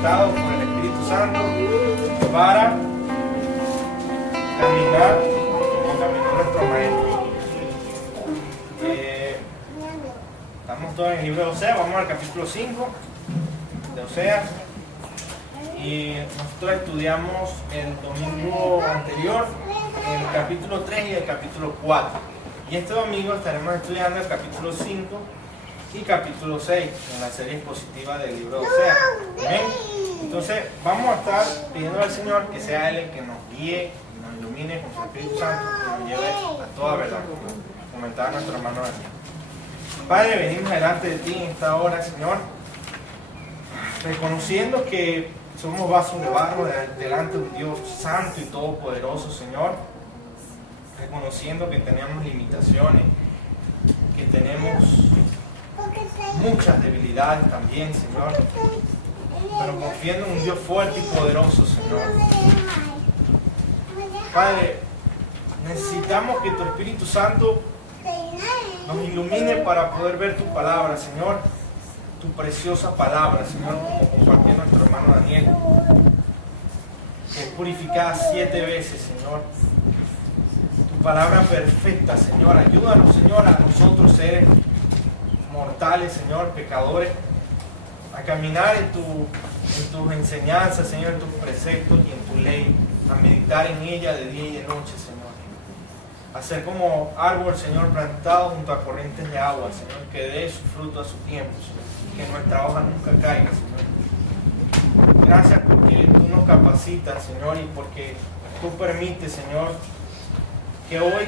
capacitados por el Espíritu Santo para caminar como caminó nuestro Maestro. Estamos todos en el libro de Oseas, vamos al capítulo 5 de Oseas. Y nosotros estudiamos el domingo anterior el capítulo 3 y el capítulo 4. Y este domingo estaremos estudiando el capítulo 5 y capítulo 6 en la serie expositiva del libro de Oseas. ¿Amén? Entonces vamos a estar pidiendo al Señor que sea Él el que nos guíe, nos ilumine con su Espíritu Santo y nos lleve a toda verdad, como comentaba nuestro hermano Daniel. Padre, venimos delante de ti en esta hora, Señor, reconociendo que somos vasos de barro delante de un Dios santo y todopoderoso, Señor, reconociendo que tenemos limitaciones, que tenemos muchas debilidades también, Señor, pero confiando en un Dios fuerte y poderoso, Señor. Padre, necesitamos que tu Espíritu Santo nos ilumine para poder ver tu palabra, Señor, tu preciosa palabra, Señor, como compartió nuestro hermano Daniel, que es purificada 7 veces, Señor. Tu palabra perfecta, Señor. Ayúdanos, Señor, a nosotros seres mortales, Señor, pecadores, a caminar en tus enseñanzas, Señor, en tus preceptos y en tu ley, a meditar en ella de día y de noche, Señor. A ser como árbol, Señor, plantado junto a corrientes de agua, Señor, que dé su fruto a su tiempo, Señor, y que nuestra hoja nunca caiga, Señor. Gracias porque tú nos capacitas, Señor, y porque tú permites, Señor, que hoy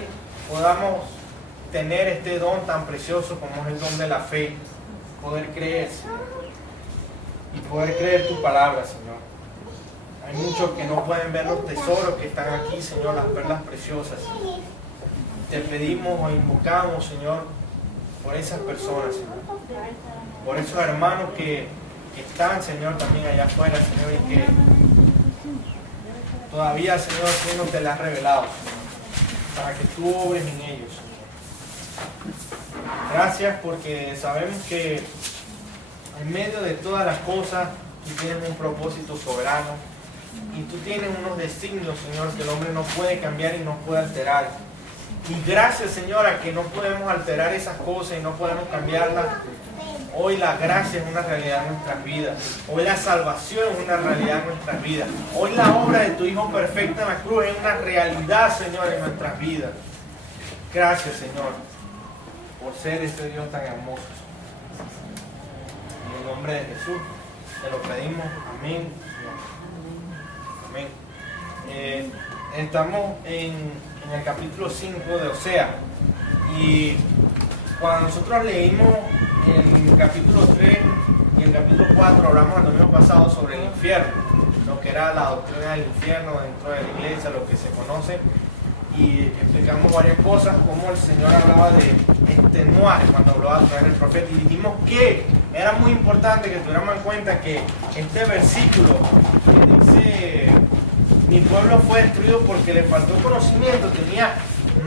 podamos tener este don tan precioso como es el don de la fe, poder creer, Señor, y poder creer tu palabra, Señor. Hay muchos que no pueden ver los tesoros que están aquí, Señor, las perlas preciosas, Señor. Te pedimos o invocamos, Señor, por esas personas, Señor, por esos hermanos que están, Señor, también allá afuera, Señor, y que todavía, Señor, tú no te las has revelado, Señor, para que tú obres en ellos, Señor. Gracias porque sabemos que en medio de todas las cosas tú tienes un propósito soberano y tú tienes unos designios, Señor, que el hombre no puede cambiar y no puede alterar. Y gracias, Señor, a que no podemos alterar esas cosas y no podemos cambiarlas. Hoy la gracia es una realidad en nuestras vidas. Hoy la salvación es una realidad en nuestras vidas. Hoy la obra de tu Hijo perfecta en la cruz es una realidad, Señor, en nuestras vidas. Gracias, Señor, por ser ese Dios tan hermoso. En el nombre de Jesús te lo pedimos. Amén. Amén. Estamos en el capítulo 5 de Oseas, y cuando nosotros leímos el capítulo 3 y el capítulo 4, hablamos el domingo pasado sobre el infierno, lo que era la doctrina del infierno dentro de la iglesia, lo que se conoce, y explicamos varias cosas, como el Señor hablaba de extenuar cuando hablaba a través del profeta, y dijimos que era muy importante que tuviéramos en cuenta que este versículo que dice: mi pueblo fue destruido porque le faltó conocimiento, tenía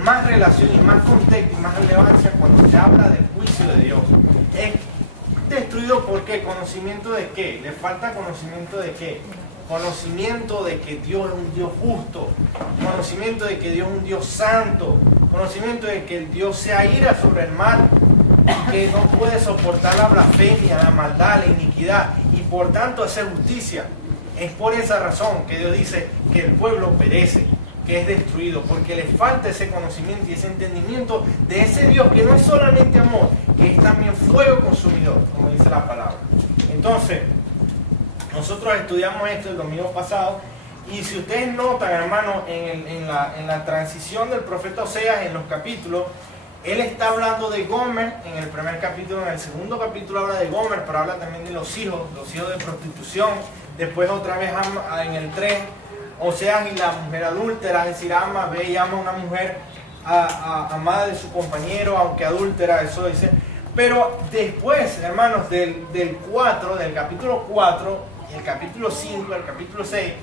más relación y más contexto y más relevancia cuando se habla del juicio de Dios. Es destruido porque conocimiento de qué, le falta conocimiento de qué, conocimiento de que Dios es un Dios justo, conocimiento de que Dios es un Dios santo, conocimiento de que el Dios se aira sobre el mal, que no puede soportar la blasfemia, la maldad, la iniquidad, y por tanto hacer justicia. Es por esa razón que Dios dice que el pueblo perece, que es destruido, porque le falta ese conocimiento y ese entendimiento de ese Dios que no es solamente amor, que es también fuego consumidor, como dice la palabra. Entonces, nosotros estudiamos esto el domingo pasado, y si ustedes notan, hermano, en la transición del profeta Oseas en los capítulos, él está hablando de Gomer en el primer capítulo, en el segundo capítulo habla de Gomer, pero habla también de los hijos de prostitución. Después otra vez en el 3, Oseas y la mujer adúltera, es decir, ve y ama a una mujer amada de su compañero, aunque adúltera, eso dice. Pero después, hermanos, del capítulo 4, el capítulo 5, el capítulo 6,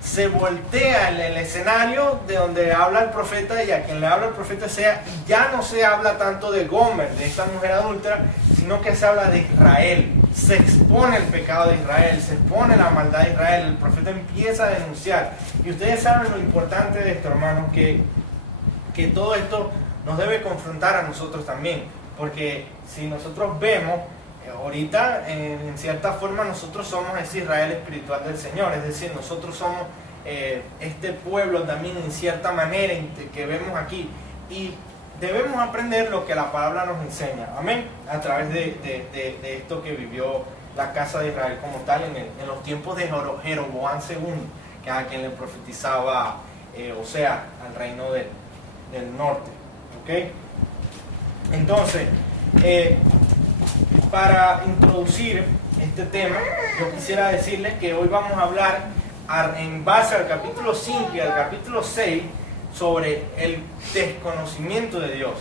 se voltea el escenario de donde habla el profeta, y a quien le habla el profeta sea, y ya no se habla tanto de Gomer, de esta mujer adúltera, sino que se habla de Israel. se expone el pecado de Israel, se expone la maldad de Israel, el profeta empieza a denunciar. Y ustedes saben lo importante de esto, hermanos, que todo esto nos debe confrontar a nosotros también, porque si nosotros vemos, ahorita en cierta forma nosotros somos ese Israel espiritual del Señor, es decir, nosotros somos este pueblo también en cierta manera que vemos aquí, y debemos aprender lo que la palabra nos enseña, amén, a través de esto que vivió la casa de Israel como tal en los tiempos de Jeroboam II, que a quien le profetizaba Osea al reino del norte, ¿ok? Entonces, para introducir este tema, yo quisiera decirles que hoy vamos a hablar en base al capítulo 5 y al capítulo 6 sobre el desconocimiento de Dios.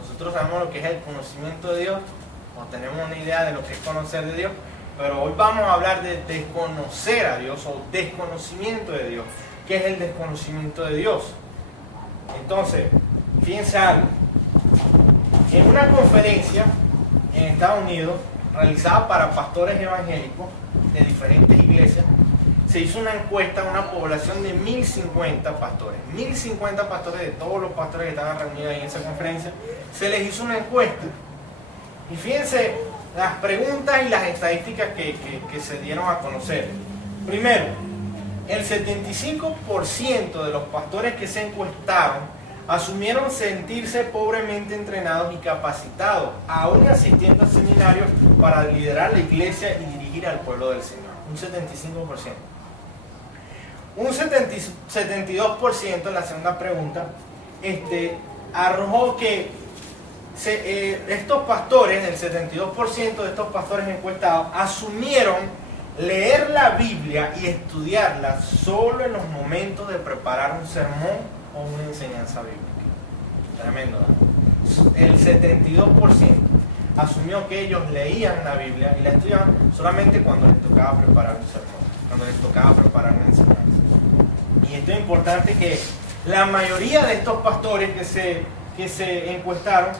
Nosotros sabemos lo que es el conocimiento de Dios, o tenemos una idea de lo que es conocer de Dios, pero hoy vamos a hablar de desconocer a Dios o desconocimiento de Dios. ¿Qué es el desconocimiento de Dios? Entonces, fíjense algo. En una conferencia en Estados Unidos, realizada para pastores evangélicos de diferentes iglesias, se hizo una encuesta a una población de 1050 pastores. 1050 pastores, de todos los pastores que estaban reunidos en esa conferencia, se les hizo una encuesta. Y fíjense las preguntas y las estadísticas que se dieron a conocer. Primero, el 75% de los pastores que se encuestaron asumieron sentirse pobremente entrenados y capacitados, aún asistiendo a seminarios para liderar la iglesia y dirigir al pueblo del Señor. Un 75%. Un 72% en la segunda pregunta arrojó que estos pastores, el 72% de estos pastores encuestados, asumieron leer la Biblia y estudiarla solo en los momentos de preparar un sermón o una enseñanza bíblica. Tremendo, ¿no? El 72% asumió que ellos leían la Biblia y la estudiaban solamente cuando les tocaba preparar un sermón, cuando les tocaba preparar una enseñanza. Y esto es importante, que la mayoría de estos pastores que se encuestaron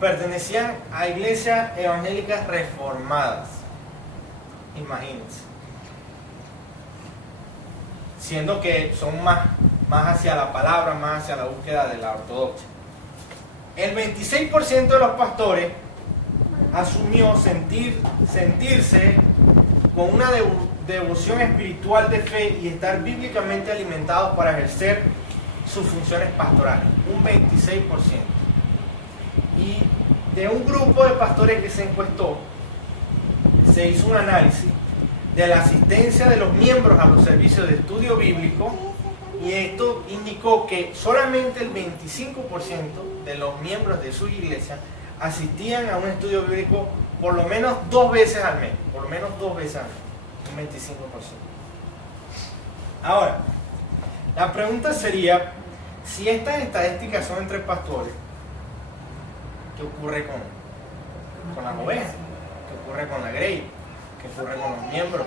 pertenecían a iglesias evangélicas reformadas. Imagínense. Siendo que son más hacia la palabra, más hacia la búsqueda de la ortodoxia. El 26% de los pastores asumió sentirse con una devoción espiritual de fe y estar bíblicamente alimentados para ejercer sus funciones pastorales. Un 26%. Y de un grupo de pastores que se encuestó, se hizo un análisis de la asistencia de los miembros a los servicios de estudio bíblico, y esto indicó que solamente el 25% de los miembros de su iglesia asistían a un estudio bíblico por lo menos 2 veces al mes, un 25%. Ahora, la pregunta sería, si estas estadísticas son entre pastores, ¿qué ocurre con las ovejas? ¿Qué ocurre con la grey? ¿Qué ocurre con los miembros?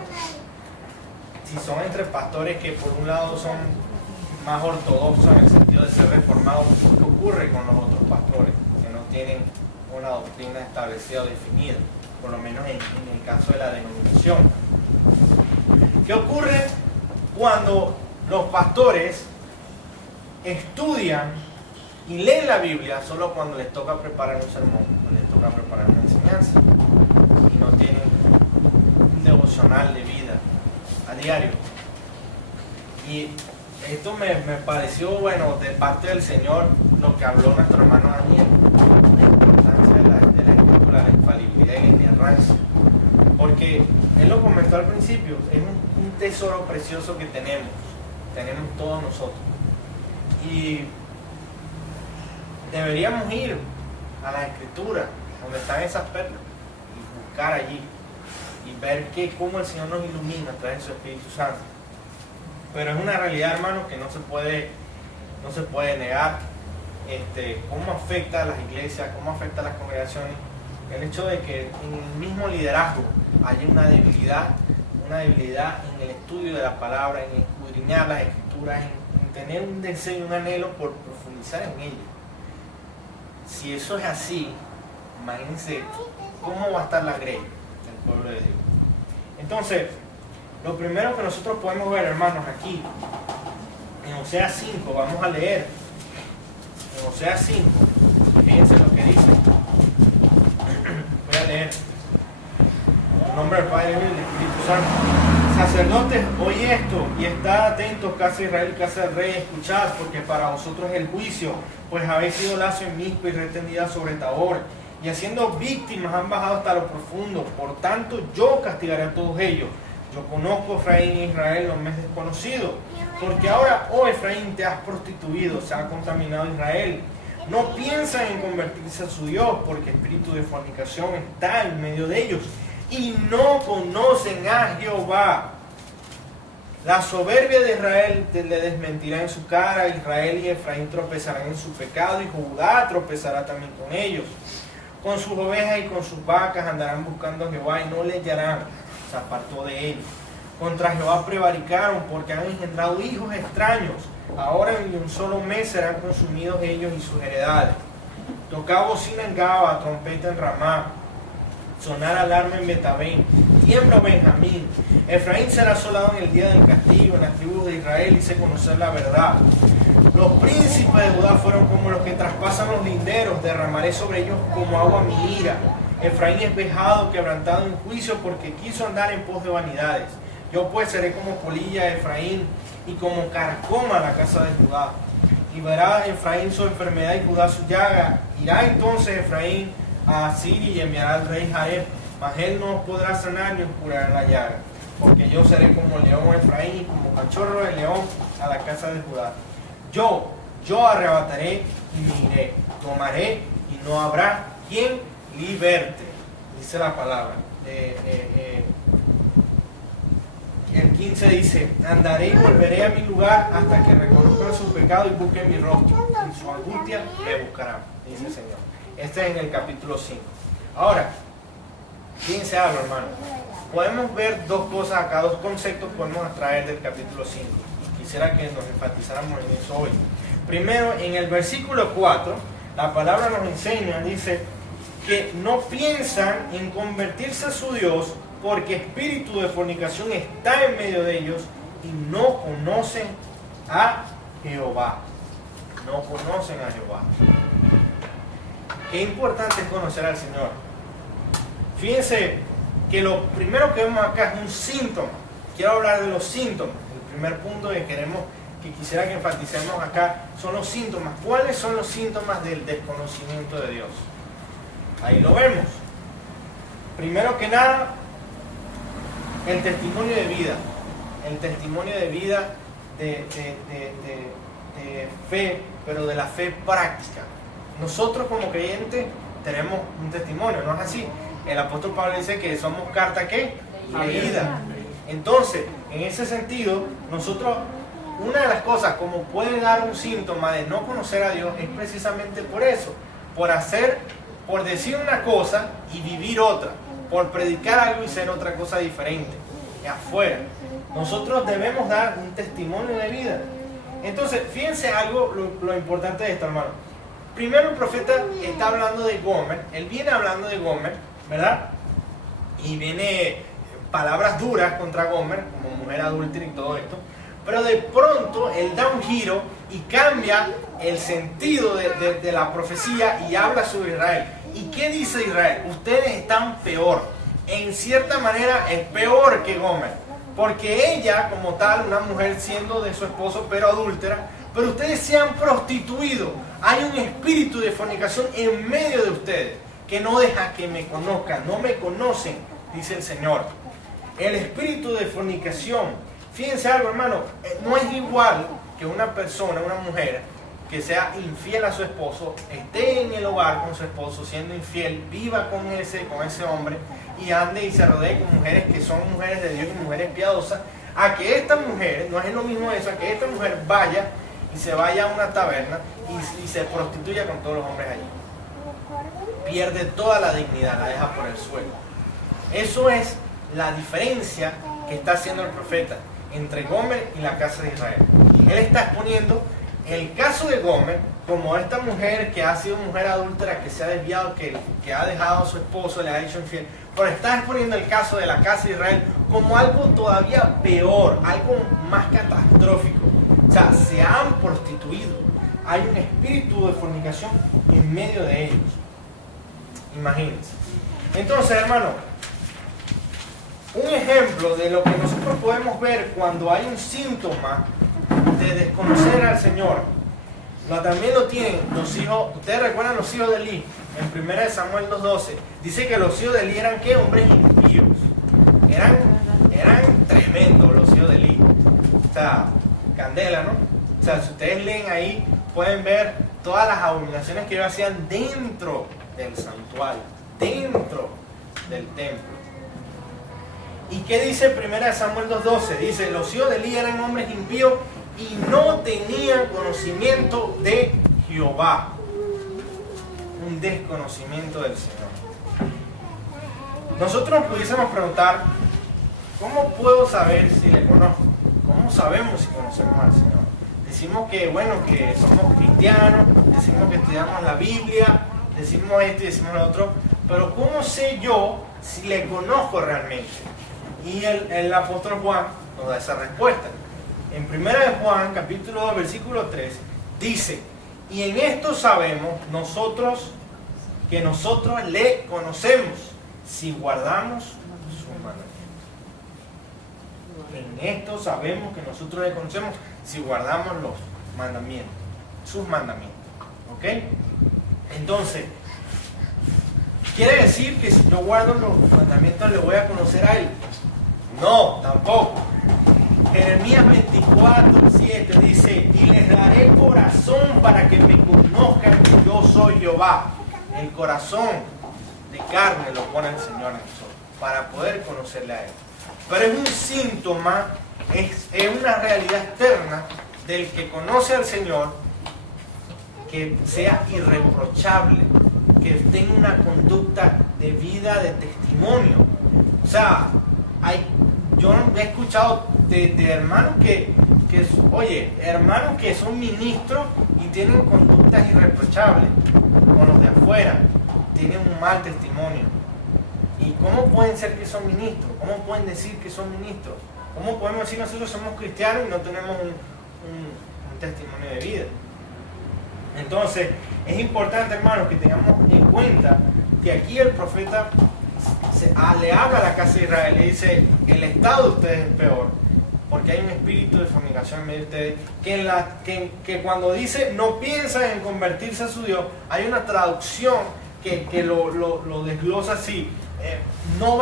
Si son entre pastores que por un lado son más ortodoxos en el sentido de ser reformados, ¿qué ocurre con los otros pastores que no tienen una doctrina establecida o definida? Por lo menos en el caso de la denominación. ¿Qué ocurre cuando los pastores estudian y leen la Biblia solo cuando les toca preparar un sermón, cuando les toca preparar una enseñanza, y no tienen un devocional de vida a diario? Y esto me pareció, bueno, de parte del Señor, lo que habló nuestro hermano Daniel, la importancia de la escritura, la infalibilidad y la inerrancia. Porque él lo comentó al principio, es un tesoro precioso que tenemos todos nosotros. Y deberíamos ir a la Escritura, donde están esas perlas, y buscar allí, y ver cómo el Señor nos ilumina a través de su Espíritu Santo. Pero es una realidad, hermanos, que no se puede negar. Cómo afecta a las iglesias, cómo afecta a las congregaciones, el hecho de que en el mismo liderazgo hay una debilidad en el estudio de la palabra, en escudriñar las Escrituras, en tener un deseo, un anhelo por profundizar en ellas. Si eso es así, imagínense cómo va a estar la grey, el pueblo de Dios. Entonces, lo primero que nosotros podemos ver, hermanos, aquí, en Oseas 5, vamos a leer, en Oseas 5, fíjense lo que dice. Voy a leer. En nombre del Padre, y del Espíritu Santo. Sacerdotes, oí esto y estad atentos, casa de Israel y casa del rey, escuchad, porque para vosotros es el juicio, pues habéis sido lazo en Mizpa y retendida sobre Tabor, y haciendo víctimas han bajado hasta lo profundo. Por tanto, yo castigaré a todos ellos. Yo conozco Efraín e Israel, no me es desconocido. Porque ahora, oh Efraín, te has prostituido, se ha contaminado Israel. No piensan en convertirse a su Dios, porque espíritu de fornicación está en medio de ellos. Y no conocen a Jehová. La soberbia de Israel le desmentirá en su cara. Israel y Efraín tropezarán en su pecado, y Judá tropezará también con ellos. Con sus ovejas y con sus vacas andarán buscando a Jehová y no le hallarán. Se apartó de ellos. Contra Jehová prevaricaron, porque han engendrado hijos extraños. Ahora en un solo mes serán consumidos ellos y sus heredades. Tocad bocina en Gaba, trompeta en Ramá, sonar alarma en Betabén. Tiembla Benjamín. Efraín será asolado en el día del castigo. En las tribus de Israel hice conocer la verdad. Los príncipes de Judá fueron como los que traspasan los linderos. Derramaré sobre ellos como agua mi ira. Efraín es vejado, quebrantado en juicio, porque quiso andar en pos de vanidades. Yo pues seré como polilla de Efraín y como carcoma la casa de Judá. Y verá Efraín su enfermedad y Judá su llaga. Irá entonces Efraín a Asiria y enviará al rey Jareb, mas él no podrá sanar ni os curará la llaga. Porque yo seré como león a Efraín y como cachorro de león a la casa de Judá. Yo arrebataré y me iré, tomaré y no habrá quien liberte, dice la palabra. El 15 dice: andaré y volveré a mi lugar hasta que reconozcan su pecado y busquen mi rostro. En su angustia me buscarán, dice el Señor. Este es en el capítulo 5. Ahora, fíjense algo, hermano. Podemos ver dos cosas acá, dos conceptos podemos extraer del capítulo 5. Quisiera que nos enfatizáramos en eso hoy. Primero, en el versículo 4, la palabra nos enseña, dice, que no piensan en convertirse a su Dios, porque espíritu de fornicación está en medio de ellos y no conocen a Jehová. No conocen a Jehová. Qué importante es conocer al Señor. Fíjense que lo primero que vemos acá es un síntoma. Quiero hablar de los síntomas. El primer punto que quisiera que enfaticemos acá son los síntomas. ¿Cuáles son los síntomas del desconocimiento de Dios? Ahí lo vemos. Primero que nada, el testimonio de vida. El testimonio de vida de fe, pero de la fe práctica. Nosotros como creyentes tenemos un testimonio, ¿no es así? El apóstol Pablo dice que somos carta ¿qué? Leída. Entonces, en ese sentido, nosotros, una de las cosas como puede dar un síntoma de no conocer a Dios es precisamente por eso, por decir una cosa y vivir otra, por predicar algo y ser otra cosa diferente, afuera. Nosotros debemos dar un testimonio de vida. Entonces, fíjense algo, lo importante de esto, hermano. Primero el profeta está hablando de Gomer, él viene hablando de Gomer, ¿verdad? Y viene palabras duras contra Gomer, como mujer adúltera y todo esto, pero de pronto él da un giro y cambia el sentido de la profecía y habla sobre Israel. ¿Y qué dice Israel? Ustedes están peor, en cierta manera es peor que Gomer, porque ella como tal, una mujer siendo de su esposo pero adúltera, pero ustedes se han prostituido. Hay un espíritu de fornicación en medio de ustedes que no deja que me conozcan, no me conocen, dice el Señor. El espíritu de fornicación, fíjense algo, hermano, no es igual que una persona, una mujer que sea infiel a su esposo, esté en el hogar con su esposo siendo infiel, viva con ese hombre y ande y se rodee con mujeres que son mujeres de Dios y mujeres piadosas, a que esta mujer, no es lo mismo eso, a que esta mujer vaya y se vaya a una taberna y se prostituya con todos los hombres allí. Pierde toda la dignidad, la deja por el suelo. Eso es la diferencia que está haciendo el profeta entre Gomer y la casa de Israel. Él está exponiendo el caso de Gomer, como esta mujer que ha sido mujer adúltera, que se ha desviado, que ha dejado a su esposo, le ha hecho infiel, pero está exponiendo el caso de la casa de Israel como algo todavía peor, algo más catastrófico. O sea, se han prostituido. Hay un espíritu de fornicación en medio de ellos. Imagínense. Entonces, hermano, un ejemplo de lo que nosotros podemos ver cuando hay un síntoma de desconocer al Señor, también lo tienen los hijos. Ustedes recuerdan los hijos de Elí en 1 Samuel 2:12. Dice que los hijos de Elí eran ¿qué? Hombres impíos. Eran tremendos los hijos de Elí. O sea, candela, ¿no? O sea, si ustedes leen ahí, pueden ver todas las abominaciones que ellos hacían dentro del santuario, dentro del templo. ¿Y qué dice 1 Samuel 2:12? Dice, los hijos de Elí eran hombres impíos y no tenían conocimiento de Jehová. Un desconocimiento del Señor. Nosotros pudiésemos preguntar, ¿cómo puedo saber si le conozco? ¿Cómo sabemos si conocemos al Señor? Decimos que, bueno, que somos cristianos, decimos que estudiamos la Biblia, decimos esto y decimos lo otro, pero ¿cómo sé yo si le conozco realmente? Y el apóstol Juan nos da esa respuesta. En 1 Juan, capítulo 2, versículo 3, dice, y en esto sabemos nosotros que nosotros le conocemos si guardamos sus mandamientos. En esto sabemos que nosotros le conocemos si guardamos los mandamientos, sus mandamientos. ¿Ok? Entonces, ¿quiere decir que si yo guardo los mandamientos le voy a conocer a él? No, tampoco. Jeremías 24:7 dice, y les daré corazón para que me conozcan que yo soy Jehová. El corazón de carne lo pone el Señor en nosotros, para poder conocerle a Él. Pero es un síntoma, es una realidad externa del que conoce al Señor, que sea irreprochable, que tenga una conducta de vida, de testimonio. O sea, yo he escuchado de hermanos oye, hermanos que son ministros y tienen conductas irreprochables con los de afuera, tienen un mal testimonio. ¿Y cómo pueden ser que son ministros? ¿Cómo pueden decir que son ministros? ¿Cómo podemos decir nosotros somos cristianos y no tenemos un testimonio de vida? Entonces, es importante, hermanos, que tengamos en cuenta que aquí el profeta le habla a la casa de Israel, le dice, el estado de ustedes es peor, porque hay un espíritu de fornicación en medio de ustedes, que cuando dice no piensan en convertirse a su Dios, hay una traducción que lo desglosa así, no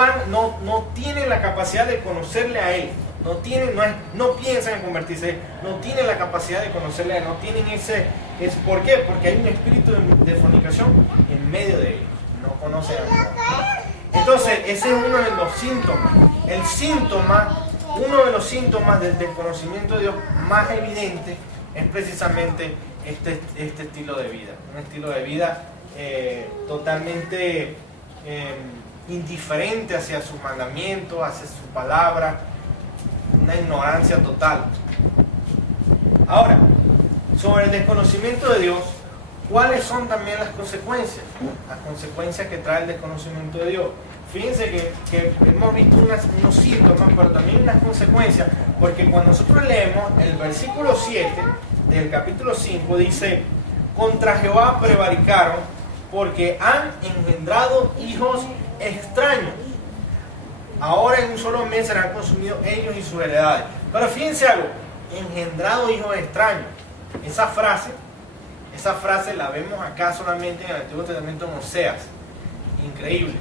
tienen la capacidad de conocerle a Él, no piensan en convertirse, no tienen la capacidad de conocerle a Él, no tienen ¿por qué? Porque hay un espíritu de fornicación en medio de ellos, no conocen a Dios. Entonces, ese es uno de los síntomas. Uno de los síntomas del desconocimiento de Dios más evidente es precisamente este estilo de vida. Un estilo de vida totalmente indiferente hacia sus mandamientos, hacia su palabra, una ignorancia total. Ahora, sobre el desconocimiento de Dios, ¿cuáles son también las consecuencias? Las consecuencias que trae el desconocimiento de Dios. Fíjense que hemos visto unos síntomas, pero también unas consecuencias, porque cuando nosotros leemos el versículo 7 del capítulo 5, dice, contra Jehová prevaricaron, porque han engendrado hijos extraños. Ahora en un solo mes serán consumidos ellos y sus heredades. Pero fíjense algo, engendrado hijos extraños. Esa frase la vemos acá solamente en el Antiguo Testamento en Oseas. Increíble.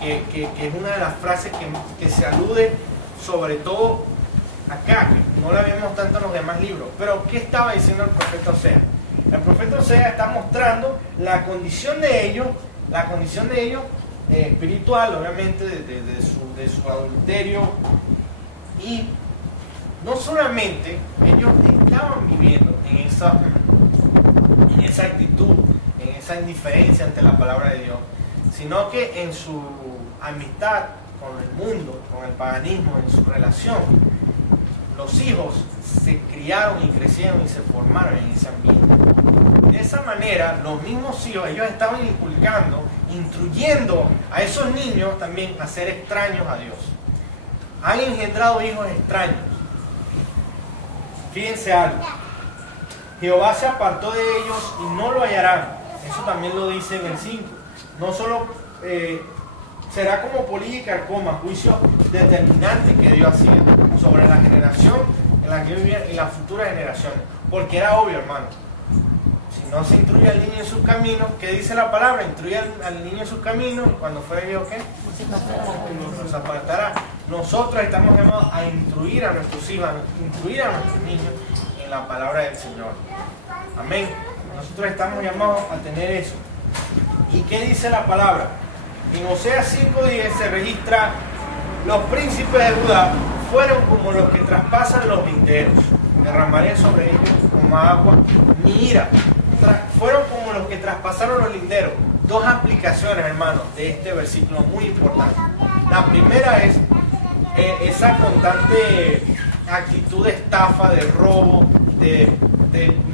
Que es una de las frases que se alude sobre todo acá, que no la vemos tanto en los demás libros. Pero ¿qué estaba diciendo el profeta Oseas? El profeta Oseas está mostrando la condición de ellos espiritual, obviamente, de su adulterio. Y no solamente ellos estaban viviendo en esa actitud, en esa indiferencia ante la palabra de Dios, sino que en su amistad con el mundo, con el paganismo, en su relación, los hijos se criaron y crecieron y se formaron en ese ambiente. De esa manera, los mismos hijos, ellos estaban inculcando, instruyendo a esos niños también a ser extraños a Dios. Han engendrado hijos extraños. Fíjense algo. Jehová se apartó de ellos y no lo hallarán. Eso también lo dice en el 5. No solo será como polilla y carcoma, juicio determinante que Dios hacía sobre la generación en la que vivía y las futuras generaciones. Porque era obvio, hermano. Si no se instruye al niño en sus caminos, ¿qué dice la palabra? Instruye al niño en sus caminos, y cuando fuere viejo, ¿qué? Nos apartará. Nosotros estamos llamados a instruir a nuestros hijos, a instruir a nuestros niños en la palabra del Señor. Amén. Nosotros estamos llamados a tener eso. ¿Y qué dice la palabra? En Oseas 5:10 se registra: los príncipes de Judá fueron como los que traspasan los linderos. Derramaré sobre ellos como agua mi ira. Fueron como los que traspasaron los linderos. Dos aplicaciones, hermanos, de este versículo muy importante. La primera es esa constante actitud de estafa, de robo, de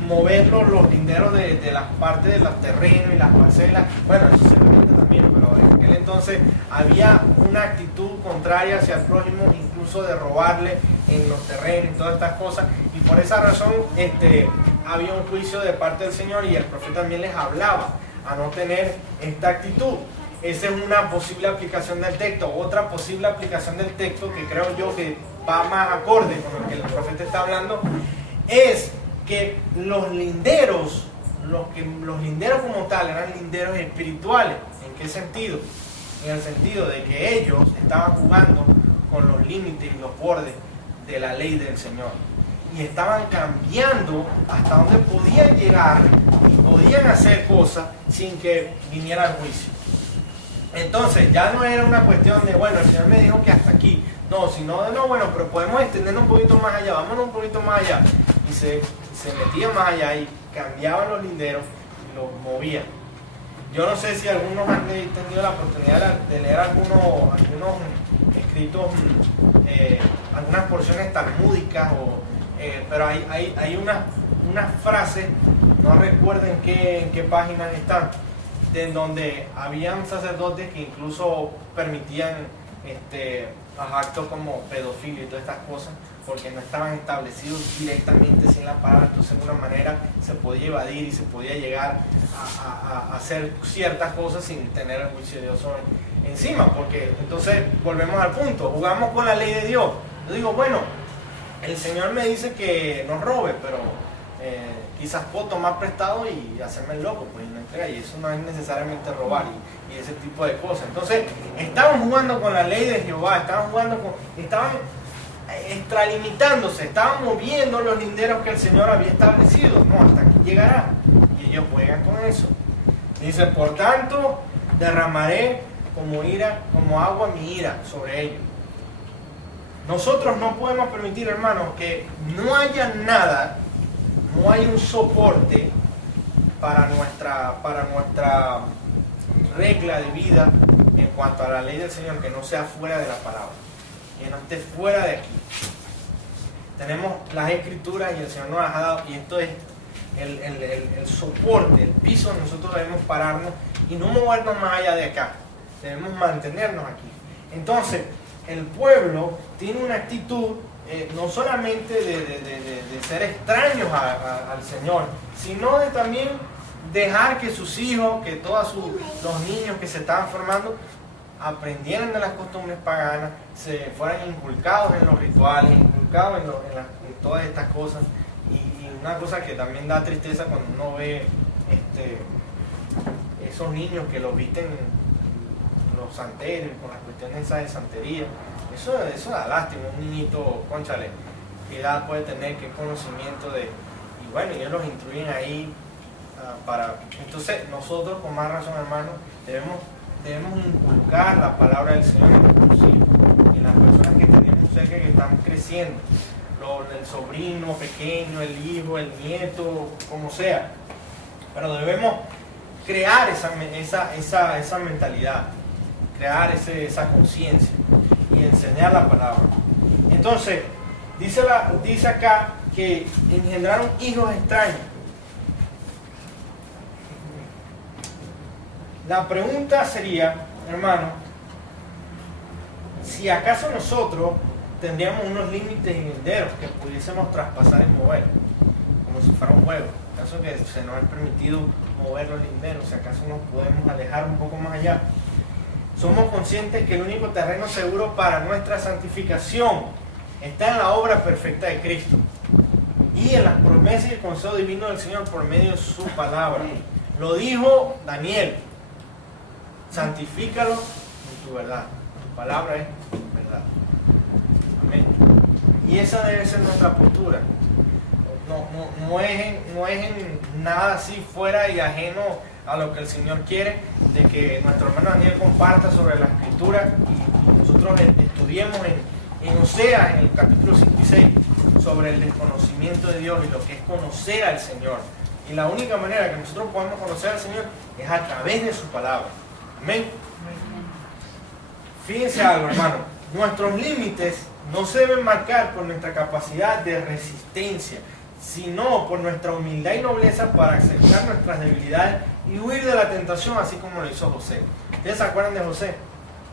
mover los linderos de las partes de los terrenos y las parcelas. Bueno, eso se permite también, pero en aquel entonces había una actitud contraria hacia el prójimo, incluso de robarle en los terrenos y todas estas cosas, y por esa razón había un juicio de parte del Señor, y el profeta también les hablaba a no tener esta actitud. Esa es una posible aplicación del texto. Otra posible aplicación del texto, que creo yo que va más acorde con lo que el profeta está hablando, es que los linderos como tal eran linderos espirituales. ¿En qué sentido? En el sentido de que ellos estaban jugando con los límites y los bordes de la ley del Señor, y estaban cambiando hasta donde podían llegar y podían hacer cosas sin que viniera el juicio. Entonces ya no era una cuestión de, bueno, el Señor me dijo que hasta aquí, no, sino no, bueno, pero podemos extendernos un poquito más allá, vámonos un poquito más allá, y se metían más allá y cambiaban los linderos y los movían. Yo no sé si algunos han tenido la oportunidad de leer algunos escritos, algunas porciones talmúdicas, pero hay unas frases, no recuerdo en qué páginas están, en donde habían sacerdotes que incluso permitían actos como pedofilia y todas estas cosas, porque no estaban establecidos directamente sin la palabra. Entonces de alguna manera se podía evadir y se podía llegar a hacer ciertas cosas sin tener el juicio de Dios encima, porque entonces volvemos al punto, jugamos con la ley de Dios. Yo digo, bueno, el Señor me dice que no robe, pero quizás puedo tomar prestado y hacerme el loco, pues, y no entregar, y eso no es necesariamente robar y ese tipo de cosas. Entonces estaban jugando con la ley de Jehová, estaban extralimitándose, estaban moviendo los linderos que el Señor había establecido. No, hasta aquí llegará, y ellos juegan con eso. Dice, por tanto derramaré como agua mi ira sobre ellos. Nosotros no podemos permitir, hermanos, que no haya nada, no hay un soporte para nuestra regla de vida en cuanto a la ley del Señor que no sea fuera de la palabra, que no esté fuera de aquí. Tenemos las escrituras y el Señor nos las ha dado, y esto es el soporte, el piso donde nosotros debemos pararnos y no movernos más allá de acá. Debemos mantenernos aquí. Entonces, el pueblo tiene una actitud no solamente de ser extraños al Señor, sino de también dejar que sus hijos, que todos los niños que se estaban formando, aprendieran de las costumbres paganas, se fueran inculcados en los rituales, inculcados en todas estas cosas. Y una cosa que también da tristeza cuando uno ve esos niños que los visten los santeros, con las cuestiones esas de santería. Eso da lástima. Un niñito, cónchale, qué edad puede tener, qué conocimiento y bueno, ellos los instruyen ahí entonces nosotros, con más razón, hermanos, debemos inculcar la palabra del Señor en nuestros hijos, en las personas que tenemos cerca, que están creciendo, el sobrino pequeño, el hijo, el nieto, como sea. Pero debemos crear esa mentalidad, crear esa conciencia y enseñar la palabra. Entonces, Dice acá que engendraron hijos extraños. La pregunta sería, hermano, si acaso nosotros tendríamos unos límites y linderos que pudiésemos traspasar y mover, como si fuera un juego. ¿Acaso que se nos ha permitido mover los linderos? Si acaso nos podemos alejar un poco más allá. Somos conscientes que el único terreno seguro para nuestra santificación está en la obra perfecta de Cristo y en las promesas y el consejo divino del Señor por medio de su palabra. Lo dijo Daniel: santifícalo en tu verdad. Tu palabra es verdad. Amén. Y esa debe ser nuestra postura. No es en nada así fuera y ajeno a lo que el Señor quiere, de que nuestro hermano Daniel comparta sobre la Escritura y nosotros estudiemos en Oseas, en el capítulo 5 y 6, sobre el desconocimiento de Dios y lo que es conocer al Señor. Y la única manera que nosotros podemos conocer al Señor es a través de su palabra. Amén. Fíjense algo, hermano. Nuestros límites no se deben marcar por nuestra capacidad de resistencia, sino por nuestra humildad y nobleza para aceptar nuestras debilidades y huir de la tentación, así como lo hizo José. ¿Ustedes se acuerdan de José?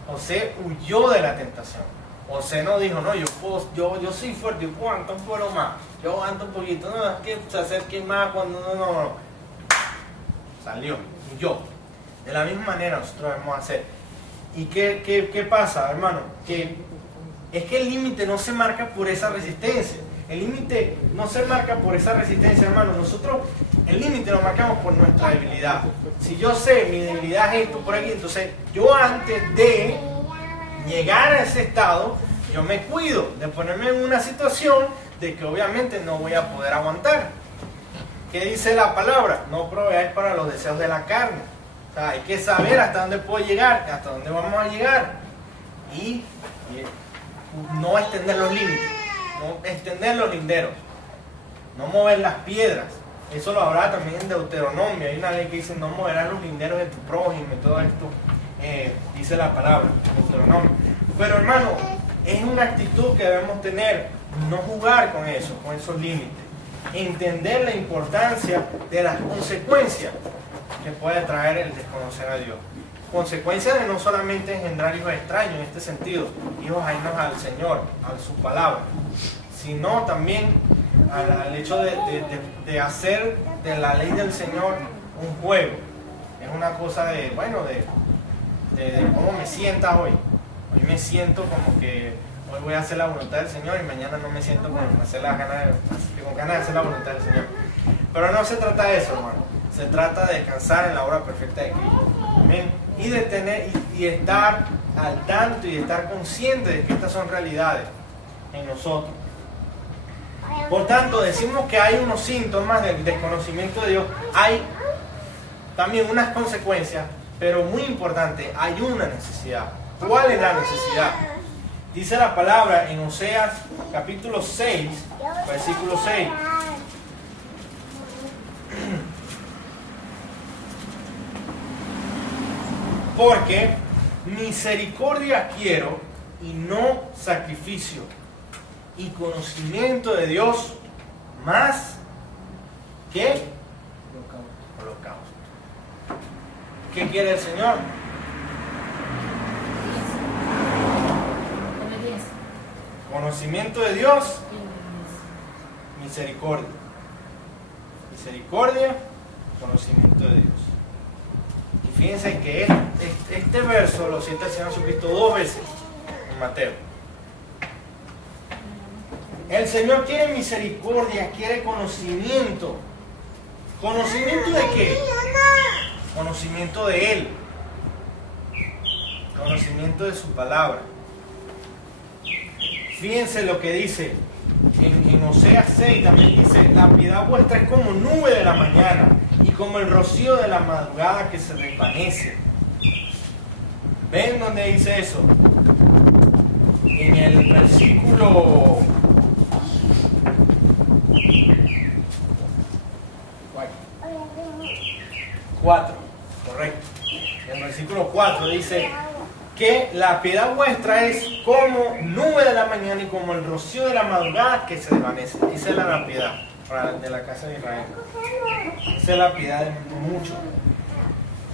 José huyó de la tentación. José no dijo: no, yo soy fuerte, yo puedo aguantar un poco más, yo aguanto un poquito, no, es que se acerque más cuando no. Salió, huyó. De la misma manera nosotros debemos hacer. ¿Y qué pasa, hermano? Que es que el límite no se marca por esa resistencia. El límite no se marca por esa resistencia, hermano. Nosotros el límite lo marcamos por nuestra debilidad. Si yo sé mi debilidad es esto por aquí, entonces yo antes de llegar a ese estado, yo me cuido de ponerme en una situación de que obviamente no voy a poder aguantar. ¿Qué dice la palabra? No proveáis para los deseos de la carne. O sea, hay que saber hasta dónde puedo llegar, hasta dónde vamos a llegar. Y no extender los límites, no extender los linderos, no mover las piedras. Eso lo habrá también en Deuteronomio. Hay una ley que dice: no moverás los linderos de tu prójimo y todo esto. Dice la palabra, Deuteronomio. Pero hermano, es una actitud que debemos tener, no jugar con eso, con esos límites. Entender la importancia de las consecuencias que puede traer el desconocer a Dios. Consecuencias de no solamente engendrar hijos extraños en este sentido, hijos ajenos al Señor, a su palabra, sino también al hecho de hacer de la ley del Señor un juego. Es una cosa de cómo me sientas hoy. Hoy me siento como que hoy voy a hacer la voluntad del Señor y mañana no me siento con ganas de hacer la voluntad del Señor. Pero no se trata de eso, hermano. Se trata de descansar en la obra perfecta de Cristo. Amén. Y de tener y estar al tanto y de estar consciente de que estas son realidades en nosotros. Por tanto, decimos que hay unos síntomas del desconocimiento de Dios. Hay también unas consecuencias, pero muy importante, hay una necesidad. ¿Cuál es la necesidad? Dice la palabra en Oseas capítulo 6, versículo 6. Porque misericordia quiero y no sacrificio, y conocimiento de Dios más que holocausto. ¿Qué quiere el Señor? Conocimiento de Dios, misericordia. Misericordia, conocimiento de Dios. Y fíjense que este verso lo cita el Señor Jesucristo 2 veces en Mateo. El Señor quiere misericordia, quiere conocimiento. ¿Conocimiento de qué? Conocimiento de Él. Conocimiento de su palabra. Fíjense lo que dice en Oseas 6, también dice: la piedad vuestra es como nube de la mañana y como el rocío de la madrugada que se desvanece. ¿Ven dónde dice eso? En el versículo 4, correcto. En el versículo 4 dice que la piedad vuestra es como nube de la mañana y como el rocío de la madrugada que se desvanece. Esa es la piedad de la casa de Israel. Esa es la piedad de muchos.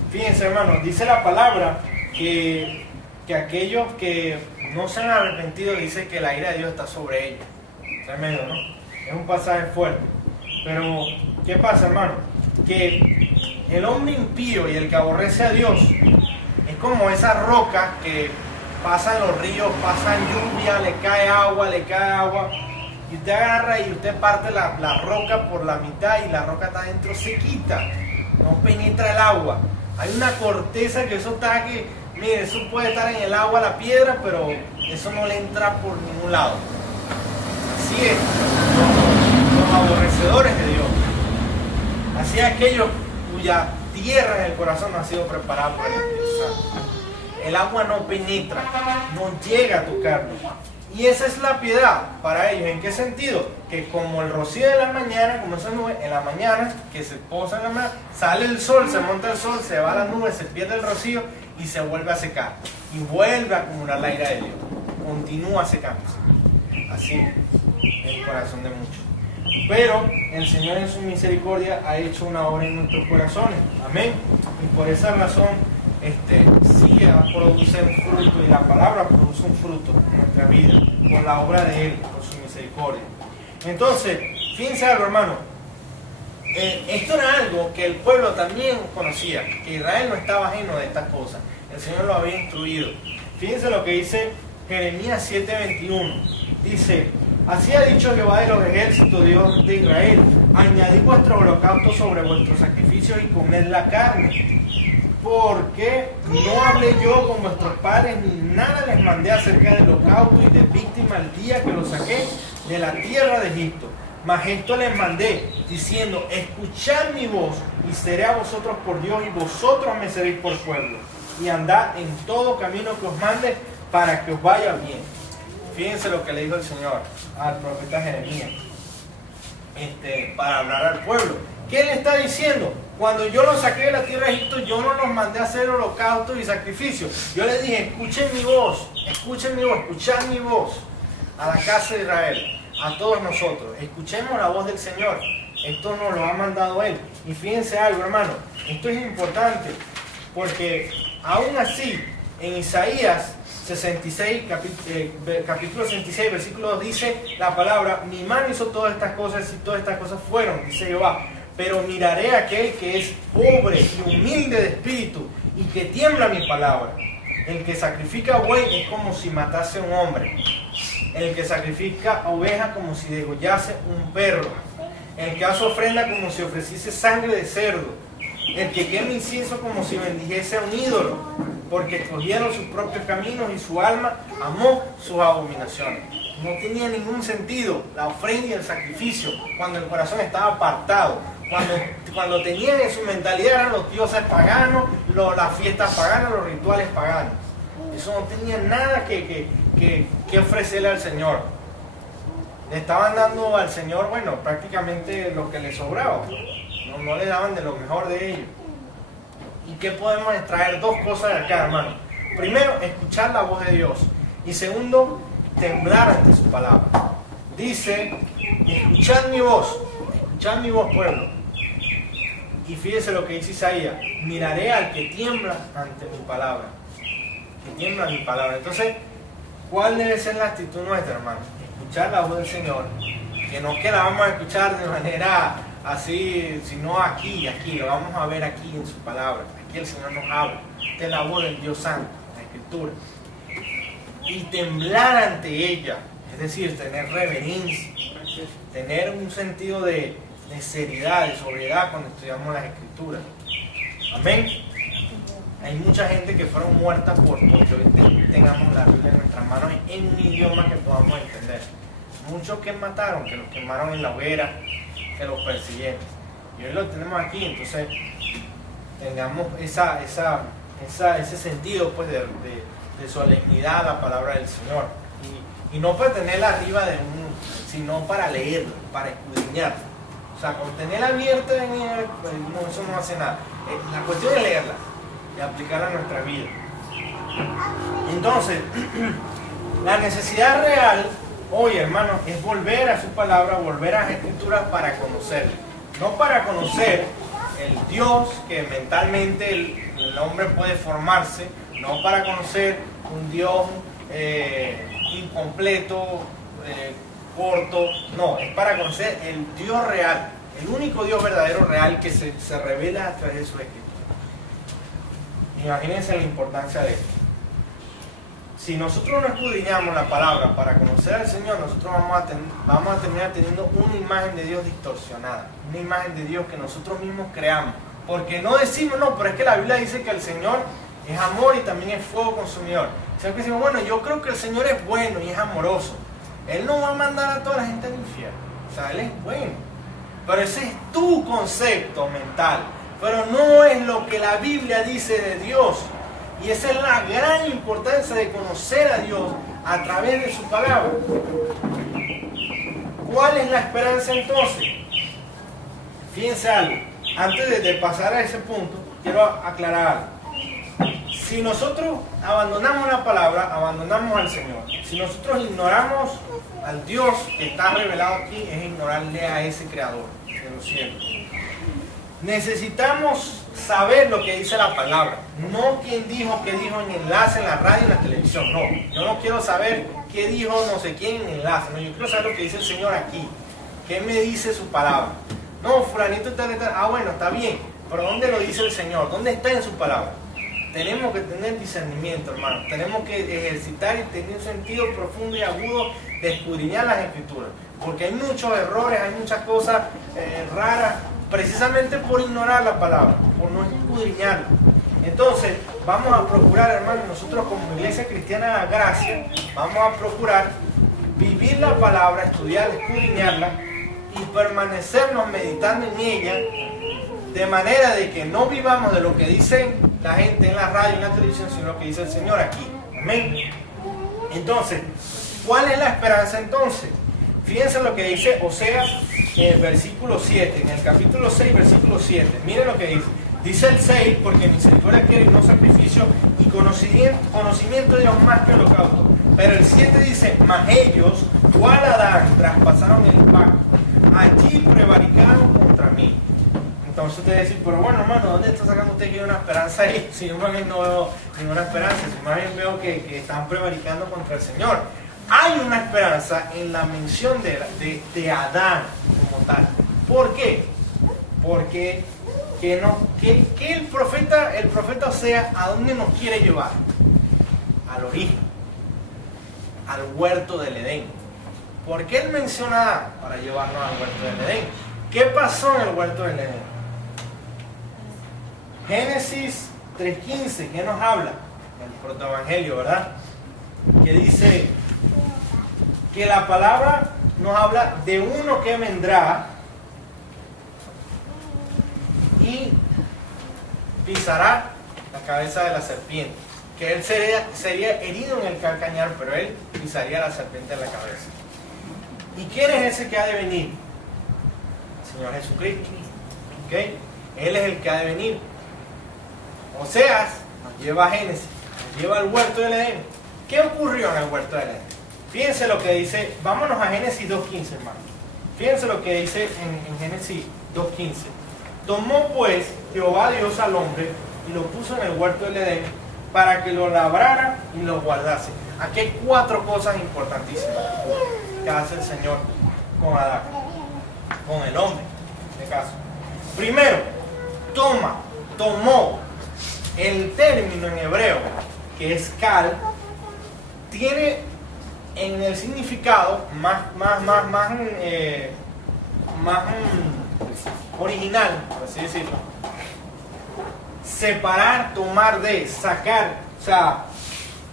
Fíjense, hermanos, dice la palabra que aquellos que no se han arrepentido, dice que la ira de Dios está sobre ellos. Tremendo, ¿no? Es un pasaje fuerte. Pero, ¿qué pasa, hermano? Que el hombre impío y el que aborrece a Dios es como esa roca que pasan los ríos, pasan lluvia, le cae agua, y usted agarra y usted parte la roca por la mitad y la roca está adentro sequita, no penetra el agua. Hay una corteza que eso está que, mire, eso puede estar en el agua, la piedra, pero eso no le entra por ningún lado. Así es, los aborrecedores de Dios, así es aquellos cuya tierra en el corazón no ha sido preparada por el Espíritu Santo. El agua no penetra, no llega a tocarlo. Y esa es la piedad para ellos. ¿En qué sentido? Que como el rocío de la mañana, como esa nube, en la mañana, que se posa en la mañana, sale el sol, se monta el sol, se va la nube, se pierde el rocío y se vuelve a secar. Y vuelve a acumular la ira de Dios. Continúa secándose. Así, el corazón de muchos. Pero el Señor en su misericordia ha hecho una obra en nuestros corazones. Amén. Y por esa razón sí produce un fruto, y la palabra produce un fruto en nuestra vida por la obra de Él, por su misericordia. Entonces, fíjense algo, hermano. Esto era algo que el pueblo también conocía, que Israel no estaba ajeno de estas cosas. El Señor lo había instruido. Fíjense lo que dice Jeremías 7:21. Dice: así ha dicho Jehová de los ejércitos, Dios de Israel: añadid vuestro holocausto sobre vuestros sacrificios y comed la carne. Porque no hablé yo con vuestros padres, ni nada les mandé acerca del holocausto y de víctima el día que los saqué de la tierra de Egipto. Mas esto les mandé, diciendo: escuchad mi voz, y seré a vosotros por Dios, y vosotros me seréis por pueblo. Y andad en todo camino que os mande, para que os vaya bien. Fíjense lo que le dijo el Señor al profeta Jeremías, para hablar al pueblo. ¿Qué le está diciendo? Cuando yo los saqué de la tierra de Egipto, yo no los mandé a hacer holocaustos y sacrificios. Yo les dije: escuchen mi voz, escuchad mi voz a la casa de Israel, a todos nosotros. Escuchemos la voz del Señor. Esto nos lo ha mandado Él. Y fíjense algo, hermano, esto es importante, porque aún así, en Isaías 66, capítulo 66, versículo 2, dice la palabra: mi mano hizo todas estas cosas, y todas estas cosas fueron, dice Jehová. Pero miraré a aquel que es pobre y humilde de espíritu, y que tiembla mi palabra. El que sacrifica buey es como si matase a un hombre. El que sacrifica oveja como si degollase un perro. El que hace ofrenda como si ofreciese sangre de cerdo. El que quema incienso como si bendijese a un ídolo. Porque escogieron sus propios caminos y su alma amó sus abominaciones. No tenía ningún sentido la ofrenda y el sacrificio cuando el corazón estaba apartado. Cuando tenían en su mentalidad eran los dioses paganos, las fiestas paganas, los rituales paganos. Eso no tenía nada que ofrecerle al Señor. Le estaban dando al Señor, bueno, prácticamente lo que le sobraba. No le daban de lo mejor de ellos. ¿Y qué podemos extraer? Dos cosas de acá, hermano. Primero, escuchar la voz de Dios. Y segundo, temblar ante su palabra. Dice: escuchad mi voz, pueblo. Y fíjese lo que dice Isaías: miraré al que tiembla ante mi palabra. Que tiembla mi palabra. Entonces, ¿cuál debe ser la actitud nuestra, hermano? Escuchar la voz del Señor. Que no que la vamos a escuchar de manera así, sino aquí, lo vamos a ver aquí en su palabra. Aquí el Señor nos habla. Esta es la voz del Dios Santo, la Escritura. Y temblar ante ella, es decir, tener reverencia, tener un sentido de seriedad, de sobriedad cuando estudiamos las Escrituras. Amén. Hay mucha gente que fueron muertas porque hoy tengamos la Biblia en nuestras manos en un idioma que podamos entender. Muchos que mataron, que los quemaron en la hoguera, que los persiguieron. Y hoy lo tenemos aquí, entonces tengamos ese sentido pues de solemnidad a la palabra del Señor. Y no para tenerla arriba de uno, sino para leerla, para escudriñarla. O sea, con tenerla abierta, eso no hace nada. La cuestión es leerla y aplicarla a nuestra vida. Entonces, la necesidad real hoy, hermanos, es volver a su palabra, volver a las escrituras para conocerle. No para conocer el Dios que mentalmente el hombre puede formarse, no para conocer un Dios incompleto, corto, no, es para conocer el Dios real, el único Dios verdadero real que se revela a través de su escritura. Imagínense la importancia de esto. Si nosotros no escudriñamos la palabra para conocer al Señor, nosotros vamos a terminar teniendo una imagen de Dios distorsionada, una imagen de Dios que nosotros mismos creamos. Porque no decimos, no, pero es que la Biblia dice que el Señor es amor y también es fuego consumidor. O sea, que decimos, bueno, yo creo que el Señor es bueno y es amoroso. Él no va a mandar a toda la gente al infierno. O sea, Él es bueno. Pero ese es tu concepto mental. Pero no es lo que la Biblia dice de Dios. Y esa es la gran importancia de conocer a Dios a través de su palabra. ¿Cuál es la esperanza entonces? Fíjense algo. Antes de pasar a ese punto, quiero aclarar algo. Si nosotros abandonamos la palabra, abandonamos al Señor. Si nosotros ignoramos al Dios que está revelado aquí, es ignorarle a ese creador de los cielos. Necesitamos saber lo que dice la palabra, no quién dijo, qué dijo en enlace en la radio y en la televisión. No, yo no quiero saber qué dijo no sé quién en enlace, no, yo quiero saber lo que dice el Señor aquí, qué me dice su palabra. No, fulanito tal, bueno, está bien, pero ¿dónde lo dice el Señor? ¿Dónde está en su palabra? Tenemos que tener discernimiento, hermano, tenemos que ejercitar y tener un sentido profundo y agudo de escudriñar las escrituras, porque hay muchos errores, hay muchas cosas raras, precisamente por ignorar la palabra, por no escudriñarla. Entonces, vamos a procurar, hermanos, nosotros como Iglesia Cristiana de la Gracia, vamos a procurar vivir la palabra, estudiar, escudriñarla y permanecernos meditando en ella, de manera de que no vivamos de lo que dice la gente en la radio y en la televisión, sino lo que dice el Señor aquí. Amén. Entonces, ¿cuál es la esperanza entonces? Fíjense lo que dice Oseas en el versículo 7, en el capítulo 6, versículo 7. Miren lo que dice. Dice el 6, porque misericordia quiere y no sacrificio, y conocimiento de Dios más que holocausto. Pero el 7 dice, mas ellos, cual Adán, traspasaron el pacto, allí prevaricaron contra mí. Entonces usted dice, pero bueno, hermano, ¿dónde está sacando usted que hay una esperanza ahí? Si yo más bien no veo ninguna esperanza, si más bien veo que están prevaricando contra el Señor. Hay una esperanza en la mención de Adán como tal. ¿Por qué? Porque que el profeta Oseas, ¿a dónde nos quiere llevar? Al origen, al huerto del Edén. ¿Por qué él menciona a Adán? Para llevarnos al huerto del Edén. ¿Qué pasó en el huerto del Edén? Génesis 3:15, ¿qué nos habla? El protoevangelio, ¿verdad? Que dice que la palabra nos habla de uno que vendrá y pisará la cabeza de la serpiente. Que él sería herido en el calcañar, pero él pisaría a la serpiente en la cabeza. ¿Y quién es ese que ha de venir? El Señor Jesucristo. ¿Okay? Él es el que ha de venir. Oseas nos lleva a Génesis, nos lleva al huerto del Edén. ¿Qué ocurrió en el huerto del Edén? Fíjense lo que dice, vámonos a Génesis 2:15, hermano. Fíjense lo que dice en Génesis 2:15. Tomó pues Jehová Dios al hombre y lo puso en el huerto del Edén para que lo labrara y lo guardase. Aquí hay 4 cosas importantísimas que hace el Señor con Adán, con el hombre, en este caso. Primero, tomó. El término en hebreo, que es kal, tiene en el significado más original, por así decirlo, separar, tomar de, sacar, o sea,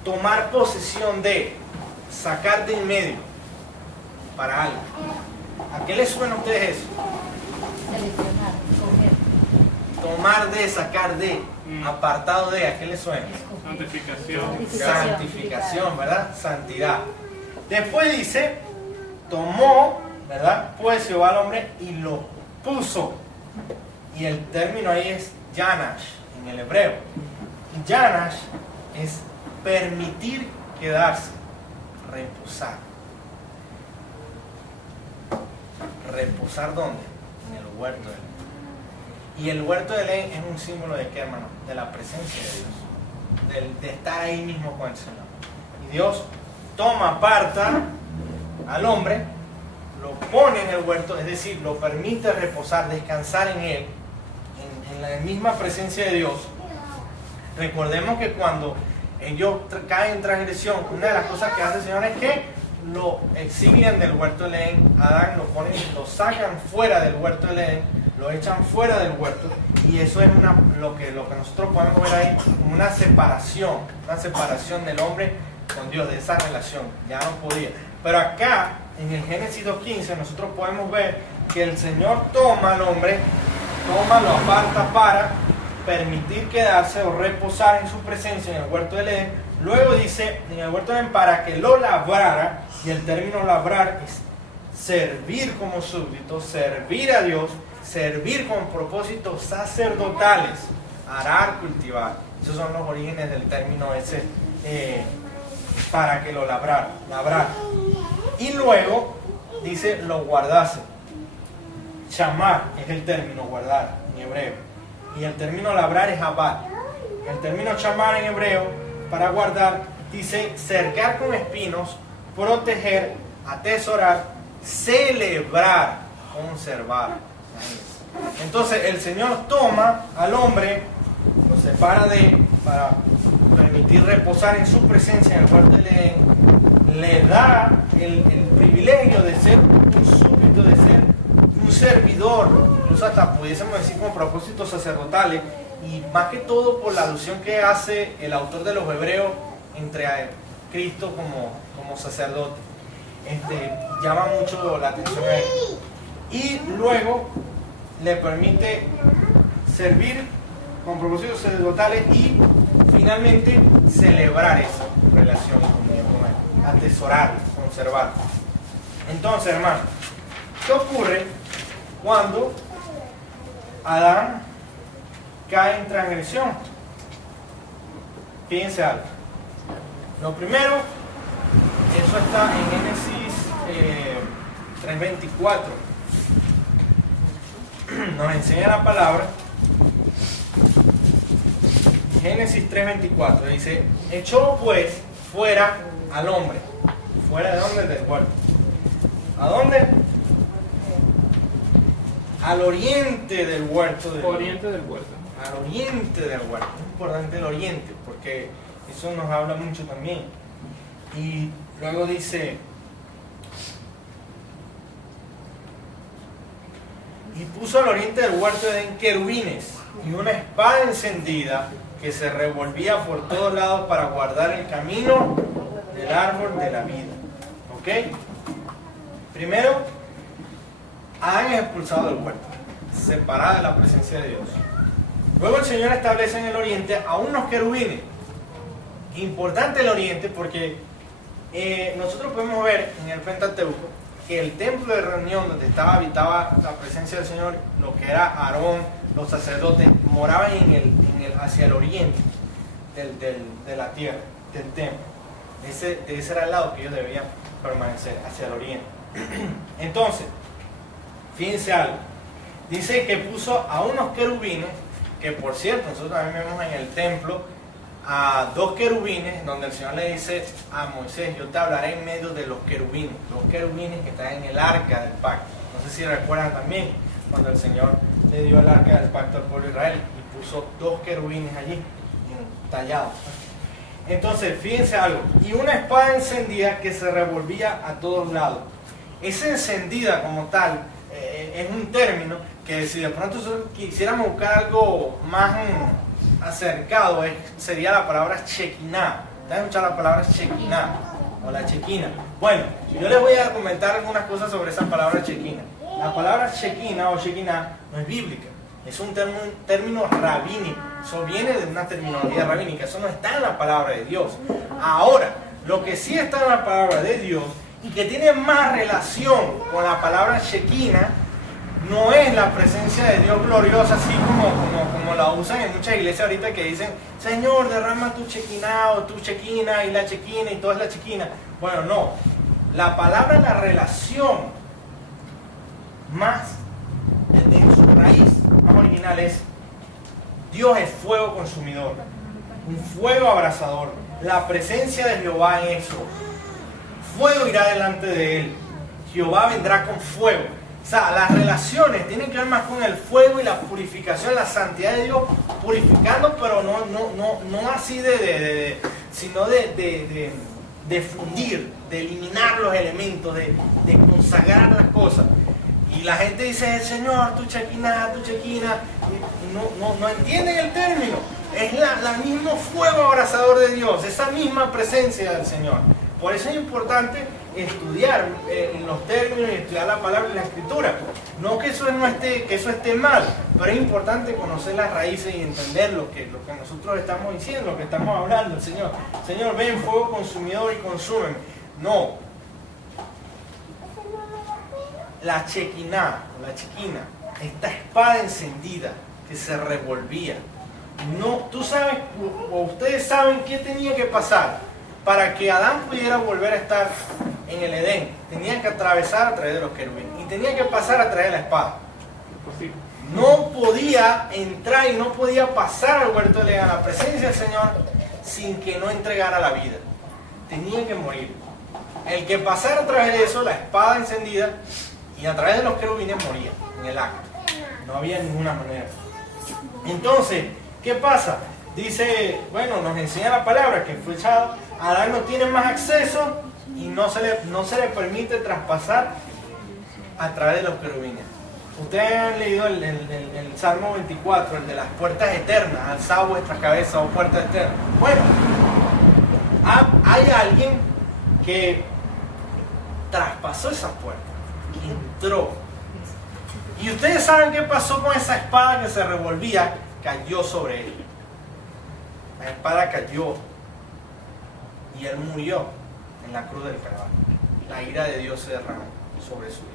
tomar posesión de, sacar de en medio para algo. ¿A qué les suena a ustedes eso? Seleccionar, escoger. Tomar de, sacar de, apartado de, ¿a qué les suena? Santificación, ¿verdad? Santidad. Después dice, tomó, ¿verdad? Pues Jehová al hombre y lo puso. Y el término ahí es Yanash, en el hebreo. Yanash es permitir quedarse, reposar. ¿Reposar dónde? En el huerto de Edén. Y el huerto de Edén es un símbolo de qué, hermano? De la presencia de Dios, de estar ahí mismo con el Señor. Y Dios aparta al hombre, lo pone en el huerto, es decir, lo permite reposar, descansar en él, en la misma presencia de Dios. Recordemos que cuando ellos caen en transgresión, una de las cosas que hace el Señor es que lo exilian del huerto de Edén. Adán lo sacan fuera del huerto de Edén, lo echan fuera del huerto, y eso es lo que nosotros podemos ver ahí como una separación del hombre con Dios, de esa relación. Ya no podía. Pero acá, en el Génesis 2.15, nosotros podemos ver que el Señor toma al hombre, lo aparta para permitir quedarse o reposar en su presencia en el huerto del Edén. Luego dice, en el huerto del Edén, para que lo labrara, y el término labrar es servir como súbdito, servir a Dios, servir con propósitos sacerdotales, arar, cultivar. Esos son los orígenes del término ese, para que lo labrar. Y luego dice, lo guardase. Chamar es el término guardar en hebreo. Y el término labrar es abad. El término chamar en hebreo, para guardar, dice cercar con espinos, proteger, atesorar, celebrar, conservar. Entonces el Señor toma al hombre, lo separa para permitir reposar en su presencia en el huerto del Edén, le da el privilegio de ser un súbdito, de ser un servidor, incluso hasta pudiésemos decir con propósitos sacerdotales, y más que todo por la alusión que hace el autor de los Hebreos entre Cristo como sacerdote. Llama mucho la atención a él. Y luego le permite servir con propósitos sacerdotales y finalmente celebrar esa relación y comunión con él, atesorar, conservar. Entonces, hermano, ¿qué ocurre cuando Adán cae en transgresión? Fíjense algo. Lo primero, eso está en Génesis 3:24. Nos enseña la palabra. Génesis 3:24 dice: echó pues fuera al hombre. ¿Fuera de dónde? Del huerto. ¿A dónde? Al oriente del huerto. Oriente del huerto. Al oriente del huerto. Es importante el oriente porque eso nos habla mucho también. Y luego dice: y puso al oriente del huerto de Edén querubines y una espada encendida que se revolvía por todos lados para guardar el camino del árbol de la vida. ¿Ok? Primero, Adán es expulsado del huerto, separado de la presencia de Dios. Luego el Señor establece en el oriente a unos querubines. Importante el oriente porque nosotros podemos ver en el Pentateuco que el templo de reunión donde habitaba la presencia del Señor, lo que era Aarón, los sacerdotes, moraban hacia el oriente de la tierra, del templo. Ese era el lado que ellos debían permanecer, hacia el oriente. Entonces, fíjense algo. Dice que puso a unos querubines, que por cierto, nosotros también vemos en el templo a dos querubines, donde el Señor le dice a Moisés: yo te hablaré en medio de los querubines que están en el arca del pacto. No sé si recuerdan también cuando el Señor le dio el arca del pacto al pueblo de Israel y puso dos querubines allí, tallados. Entonces, fíjense algo, y una espada encendida que se revolvía a todos lados. Esa encendida como tal es un término que si de pronto quisiéramos buscar algo más acercado, sería la palabra Shekinah. ¿Te has escuchado la palabra Shekinah? O la Shekinah. Bueno, yo les voy a comentar algunas cosas sobre esa palabra Shekinah. La palabra Shekinah o Shekinah no es bíblica, es un término rabínico. Eso viene de una terminología rabínica, eso no está en la palabra de Dios. Ahora, lo que sí está en la palabra de Dios y que tiene más relación con la palabra Shekinah no es la presencia de Dios gloriosa, así como la usan en muchas iglesias ahorita que dicen, Señor, derrama tu chequina o tu chequina y la chequina y toda es la chequina. Bueno, no. La palabra, la relación más en su raíz más original es Dios es fuego consumidor, un fuego abrasador, la presencia de Jehová en eso. Fuego irá delante de él, Jehová vendrá con fuego. O sea, las relaciones tienen que ver más con el fuego y la purificación, la santidad de Dios purificando, pero no así sino de fundir, de eliminar los elementos, de consagrar las cosas. Y la gente dice, Señor, tu chequina, y no entienden el término. Es el mismo fuego abrasador de Dios, esa misma presencia del Señor. Por eso es importante estudiar los términos y estudiar la palabra y la escritura. No que eso esté mal, pero es importante conocer las raíces y entender lo que nosotros estamos diciendo, lo que estamos hablando. Señor, ven fuego consumidor y consúmeme. No. La chequina, esta espada encendida que se revolvía. No, tú sabes, o ustedes saben qué tenía que pasar para que Adán pudiera volver a estar en el Edén. Tenía que atravesar a través de los querubines y tenía que pasar a través de la espada. No podía entrar y no podía pasar al huerto del Edén, a la presencia del Señor, sin que no entregara la vida. Tenía que morir. El que pasara a través de eso, la espada encendida, y a través de los querubines moría en el acto. No había ninguna manera. Entonces, ¿qué pasa? Dice, bueno, nos enseña la palabra que fue echado. Adán no tiene más acceso y no se le permite traspasar a través de los querubines. Ustedes han leído el Salmo 24, el de las puertas eternas, alzad vuestras cabezas, oh puertas eternas. Bueno, hay alguien que traspasó esas puertas, que entró. Y ustedes saben qué pasó con esa espada que se revolvía, cayó sobre él. La espada cayó y él murió en la cruz del Calvario. La ira de Dios se derramó sobre su vida.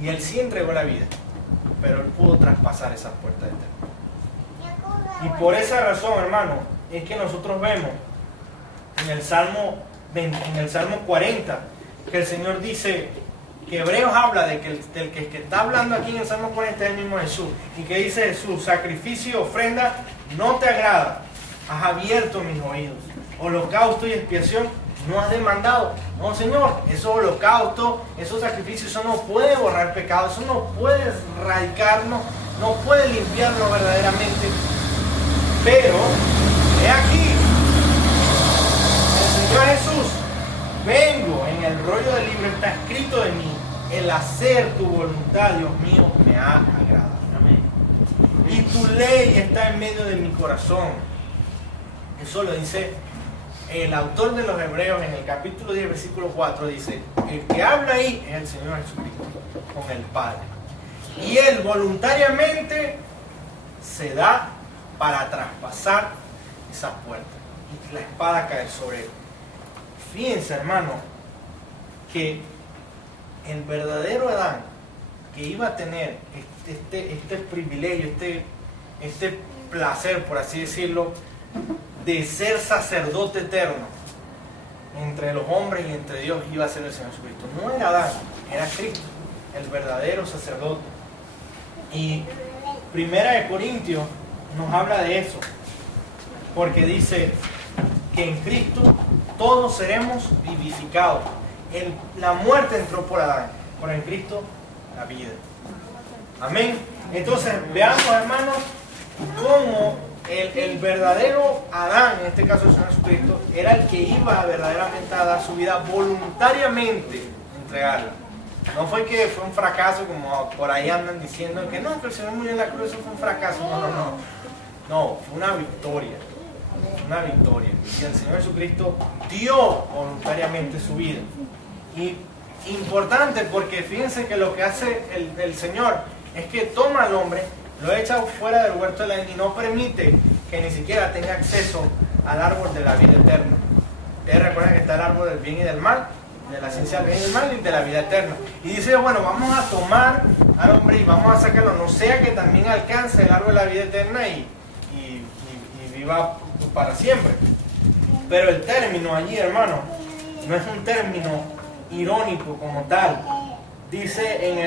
Y él sí entregó la vida, pero él pudo traspasar esas puertas eternas. Y por esa razón, hermano, es que nosotros vemos en el Salmo 40 que el Señor dice que Hebreos habla de que el que está hablando aquí en el Salmo 40 es el mismo Jesús. Y que dice Jesús, sacrificio y ofrenda no te agrada, has abierto mis oídos. Holocausto y expiación no has demandado. No, Señor, esos holocaustos, esos sacrificios, eso no puede borrar pecado, eso no puede erradicarnos, no puede limpiarnos verdaderamente. Pero, he aquí, el Señor Jesús, vengo, en el rollo del libro está escrito de mí, el hacer tu voluntad, Dios mío, me ha agradado. Amén. Y tu ley está en medio de mi corazón. Eso lo dice el autor de los Hebreos en el capítulo 10, versículo 4, dice, el que habla ahí es el Señor Jesucristo, con el Padre. Y Él voluntariamente se da para traspasar esas puertas. Y la espada cae sobre Él. Fíjense, hermano, que el verdadero Adán, que iba a tener este privilegio, este placer, por así decirlo, de ser sacerdote eterno entre los hombres y entre Dios, iba a ser el Señor Jesucristo. No era Adán, era Cristo, el verdadero sacerdote. Y Primera de Corintios nos habla de eso, porque dice que en Cristo todos seremos vivificados. La muerte entró por Adán, pero en Cristo la vida. Amén. Entonces veamos, hermanos, cómo el verdadero Adán, en este caso el Señor Jesucristo, era el que iba verdaderamente a dar su vida voluntariamente, entregarla. No fue que fue un fracaso, como por ahí andan diciendo que no, que el Señor murió en la cruz, eso fue un fracaso. No, fue una victoria. Una victoria. Y el Señor Jesucristo dio voluntariamente su vida. Y importante, porque fíjense que lo que hace el Señor es que toma al hombre, lo echa fuera del huerto del Edén y no permite que ni siquiera tenga acceso al árbol de la vida eterna. Ustedes recuerdan que está el árbol del bien y del mal, de la ciencia del bien y del mal y de la vida eterna. Y dice, bueno, vamos a tomar al hombre y vamos a sacarlo, no sea que también alcance el árbol de la vida eterna y viva para siempre. Pero el término allí, hermano, no es un término irónico como tal. Dice en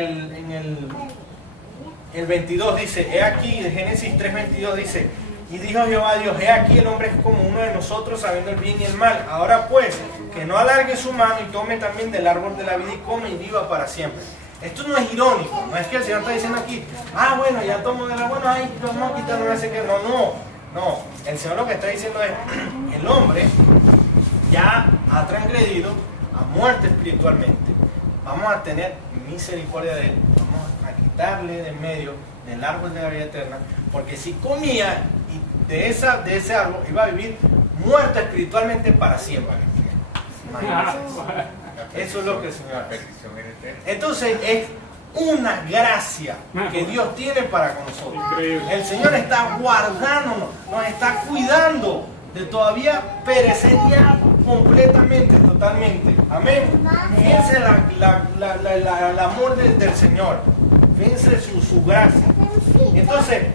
el 22, dice, he aquí, de Génesis 3:22 dice, y dijo Jehová Dios, he aquí el hombre es como uno de nosotros, sabiendo el bien y el mal. Ahora pues, que no alargue su mano y tome también del árbol de la vida y come y viva para siempre. Esto no es irónico, no es que el Señor está diciendo aquí, bueno, ya tomo de la bueno, vamos a quitarnos ese que no, el Señor lo que está diciendo es, el hombre ya ha transgredido, ha muerto espiritualmente, vamos a tener misericordia de él, vamos a quitarle de en medio del árbol de la vida eterna, porque si comía de ese árbol iba a vivir muerto espiritualmente para siempre. Imagínense. Eso es lo que el Señor hace. Entonces es una gracia que Dios tiene para con nosotros. El Señor está guardándonos, nos está cuidando de todavía perecer ya completamente, totalmente. Amén. Fíjense el amor del Señor. Fíjense su gracia. Entonces,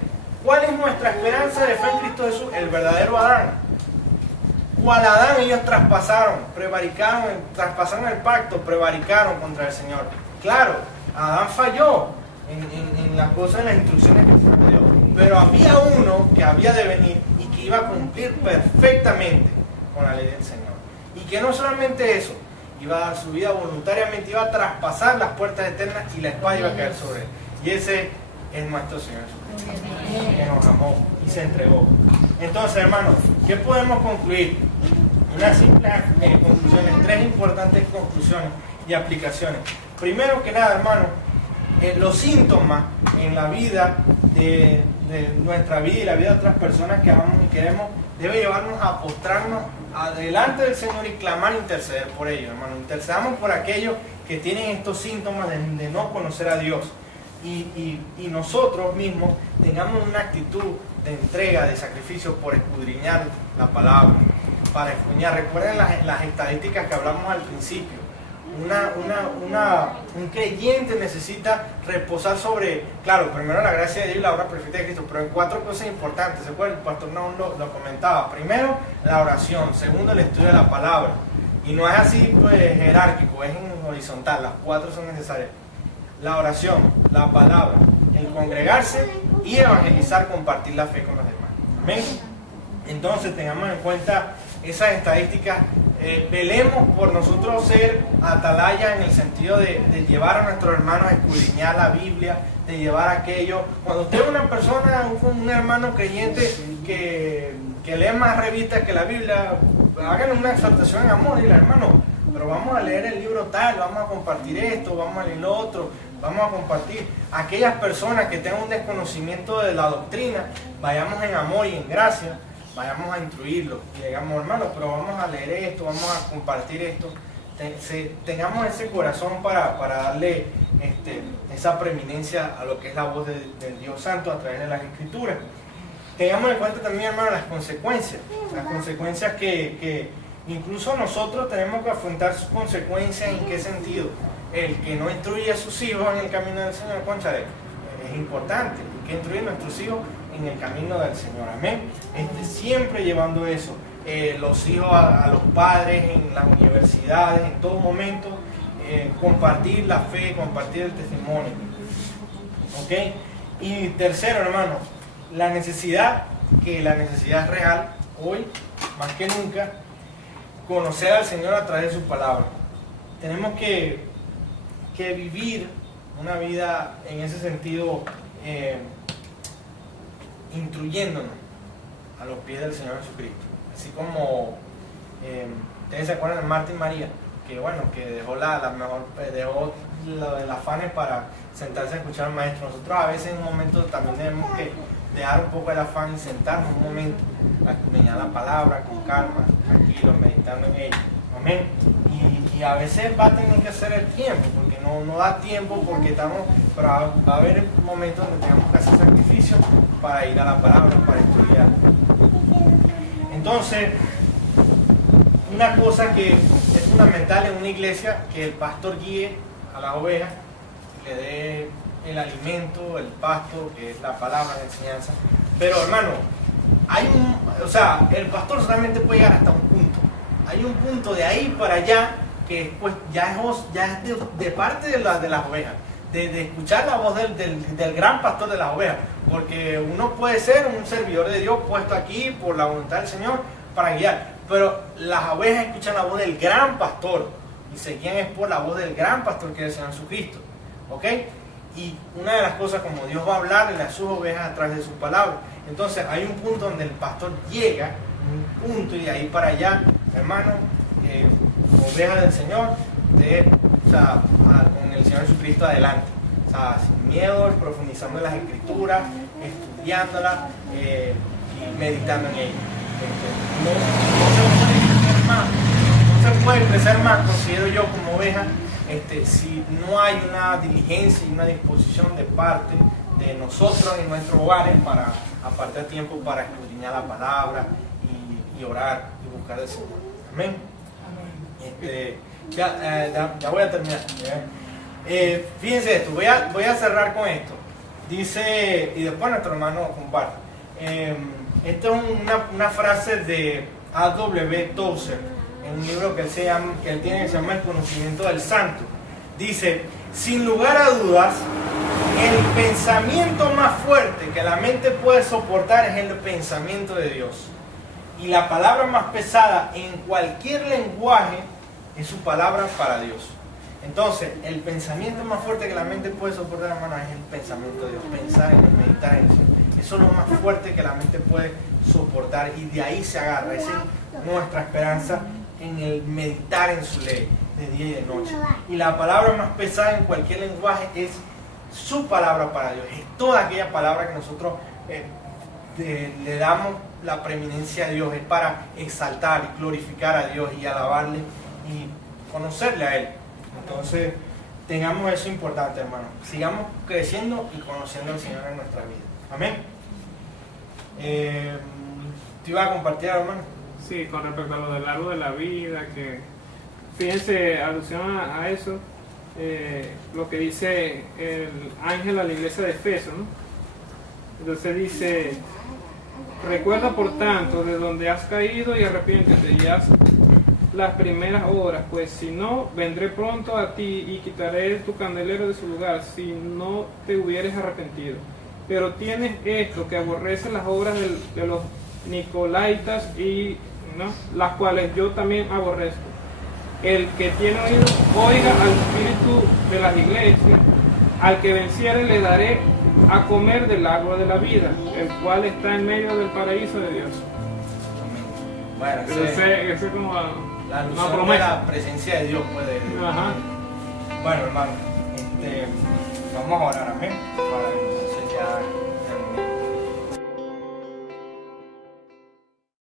¿cuál es nuestra esperanza de fe en Cristo Jesús? El verdadero Adán. ¿Cuál Adán ellos traspasaron el pacto, prevaricaron contra el Señor? Claro, Adán falló en las cosas, en las instrucciones que el Señor dio. Pero había uno que había de venir y que iba a cumplir perfectamente con la ley del Señor. Y que no solamente eso, iba a dar su vida voluntariamente, iba a traspasar las puertas eternas y la espada iba a caer sobre él. Y ese es nuestro Señor Jesucristo, que nos amó y se entregó. Entonces, hermanos, ¿qué podemos concluir? Unas simples conclusiones, tres importantes conclusiones y aplicaciones. Primero que nada, hermanos, los síntomas en la vida de nuestra vida y la vida de otras personas que amamos y queremos debe llevarnos a postrarnos adelante del Señor y clamar e interceder por ellos, hermanos. Intercedamos por aquellos que tienen estos síntomas de no conocer a Dios. Y nosotros mismos tengamos una actitud de entrega, de sacrificio por escudriñar la palabra, para escudriñar. Recuerden las estadísticas que hablamos al principio. Un creyente necesita reposar sobre, claro, primero la gracia de Dios y la obra perfecta de Cristo, pero en cuatro cosas importantes. ¿Se acuerdan? El pastor Naum lo comentaba. Primero, la oración. Segundo, el estudio de la palabra. Y no es así pues jerárquico, es en horizontal. Las cuatro son necesarias. La oración, la palabra, el congregarse y evangelizar, compartir la fe con los demás. Amén. Entonces tengamos en cuenta esas estadísticas. Velemos por nosotros ser atalaya en el sentido de llevar a nuestros hermanos a escudriñar la Biblia, de llevar aquello. Cuando usted es una persona, un hermano creyente que lee más revistas que la Biblia, háganle una exhortación en amor y dile, hermano, pero vamos a leer el libro tal, vamos a compartir esto, vamos a leer lo otro, vamos a compartir. Aquellas personas que tengan un desconocimiento de la doctrina, vayamos en amor y en gracia, vayamos a instruirlos y digamos, hermano, pero vamos a leer esto, vamos a compartir esto. Tengamos ese corazón para darle esa preeminencia a lo que es la voz del Dios Santo a través de las Escrituras. Tengamos en cuenta también, hermano, las consecuencias que incluso nosotros tenemos que afrontar sus consecuencias. ¿En qué sentido? El que no instruye a sus hijos en el camino del Señor, cónchale, es importante. Hay que instruir a nuestros hijos en el camino del Señor. Amén. Siempre llevando eso. Los hijos a los padres en las universidades, en todo momento, compartir la fe, compartir el testimonio. ¿Ok? Y tercero, hermano, la necesidad es real, hoy, más que nunca, conocer al Señor a través de su palabra. Tenemos que vivir una vida en ese sentido, instruyéndonos a los pies del Señor Jesucristo. Así como ustedes se acuerdan de Marta y María, que bueno, que dejó el afanes para sentarse a escuchar al maestro. Nosotros a veces en un momento también tenemos que dejar un poco el afán y sentarnos un momento a escudriñar la palabra con calma, tranquilo, meditando en ella. Amén. Y a veces va a tener que hacer el tiempo, porque no da tiempo, pero va a haber momentos donde tenemos que hacer sacrificios para ir a la palabra, para estudiar. Entonces, una cosa que es fundamental en una iglesia, que el pastor guíe a las ovejas, le dé el alimento, el pasto, que es la palabra, la enseñanza. Pero hermano, el pastor solamente puede llegar hasta un punto. Hay un punto de ahí para allá que después ya es de parte de las ovejas, de escuchar la voz del gran pastor de las ovejas, porque uno puede ser un servidor de Dios puesto aquí por la voluntad del Señor para guiar, pero las ovejas escuchan la voz del gran pastor y se guían es por la voz del gran pastor que es el Señor Jesucristo, ¿ok? Y una de las cosas, como Dios va a hablarle a sus ovejas a través de su palabra, entonces hay un punto donde el pastor llega, un punto, y de ahí para allá, hermano, ovejas del Señor, con el Señor Jesucristo adelante, sin miedo, profundizando en las Escrituras, estudiándolas y meditando en ellas. No se puede crecer más, considero yo, como oveja, si no hay una diligencia y una disposición de parte de nosotros en nuestros hogares para apartar tiempo para escudriñar la palabra y orar y buscar al Señor. Amén. Ya voy a terminar. Fíjense esto, voy a cerrar con esto. Dice, y después nuestro hermano comparte. Esta es una frase de A.W. Tozer, en un libro que él tiene que se llama El conocimiento del santo. Dice, sin lugar a dudas, el pensamiento más fuerte que la mente puede soportar es el pensamiento de Dios. Y la palabra más pesada en cualquier lenguaje es su palabra para Dios. Entonces, el pensamiento más fuerte que la mente puede soportar, hermano, es el pensamiento de Dios. Pensar en Él, meditar en Él. Eso es lo más fuerte que la mente puede soportar, y de ahí se agarra. Esa es nuestra esperanza, en el meditar en su ley de día y de noche. Y la palabra más pesada en cualquier lenguaje es su palabra para Dios. Es toda aquella palabra que nosotros le damos la preeminencia a Dios. Es para exaltar y glorificar a Dios y alabarle y conocerle a Él. Entonces, tengamos eso importante, hermano. Sigamos creciendo y conociendo al Señor en nuestra vida. Amén. ¿Te iba a compartir, hermano? Sí, con respecto a lo del árbol de la vida, que fíjense, alusión a eso, lo que dice el ángel a la iglesia de Efeso, ¿no? Entonces dice, recuerda por tanto de donde has caído y arrepiéntete y haz las primeras obras, pues si no, vendré pronto a ti y quitaré tu candelero de su lugar, si no te hubieres arrepentido. Pero tienes esto, que aborrece las obras de los nicolaitas, y ¿no? las cuales yo también aborrezco. El que tiene oído, oiga al espíritu de las iglesias. Al que venciere le daré a comer del árbol de la vida, el cual está en medio del paraíso de Dios. Bueno, ese es como la una alusión de promesa. la presencia de Dios puede. Ajá. Bueno, hermano, vamos a orar, amén, para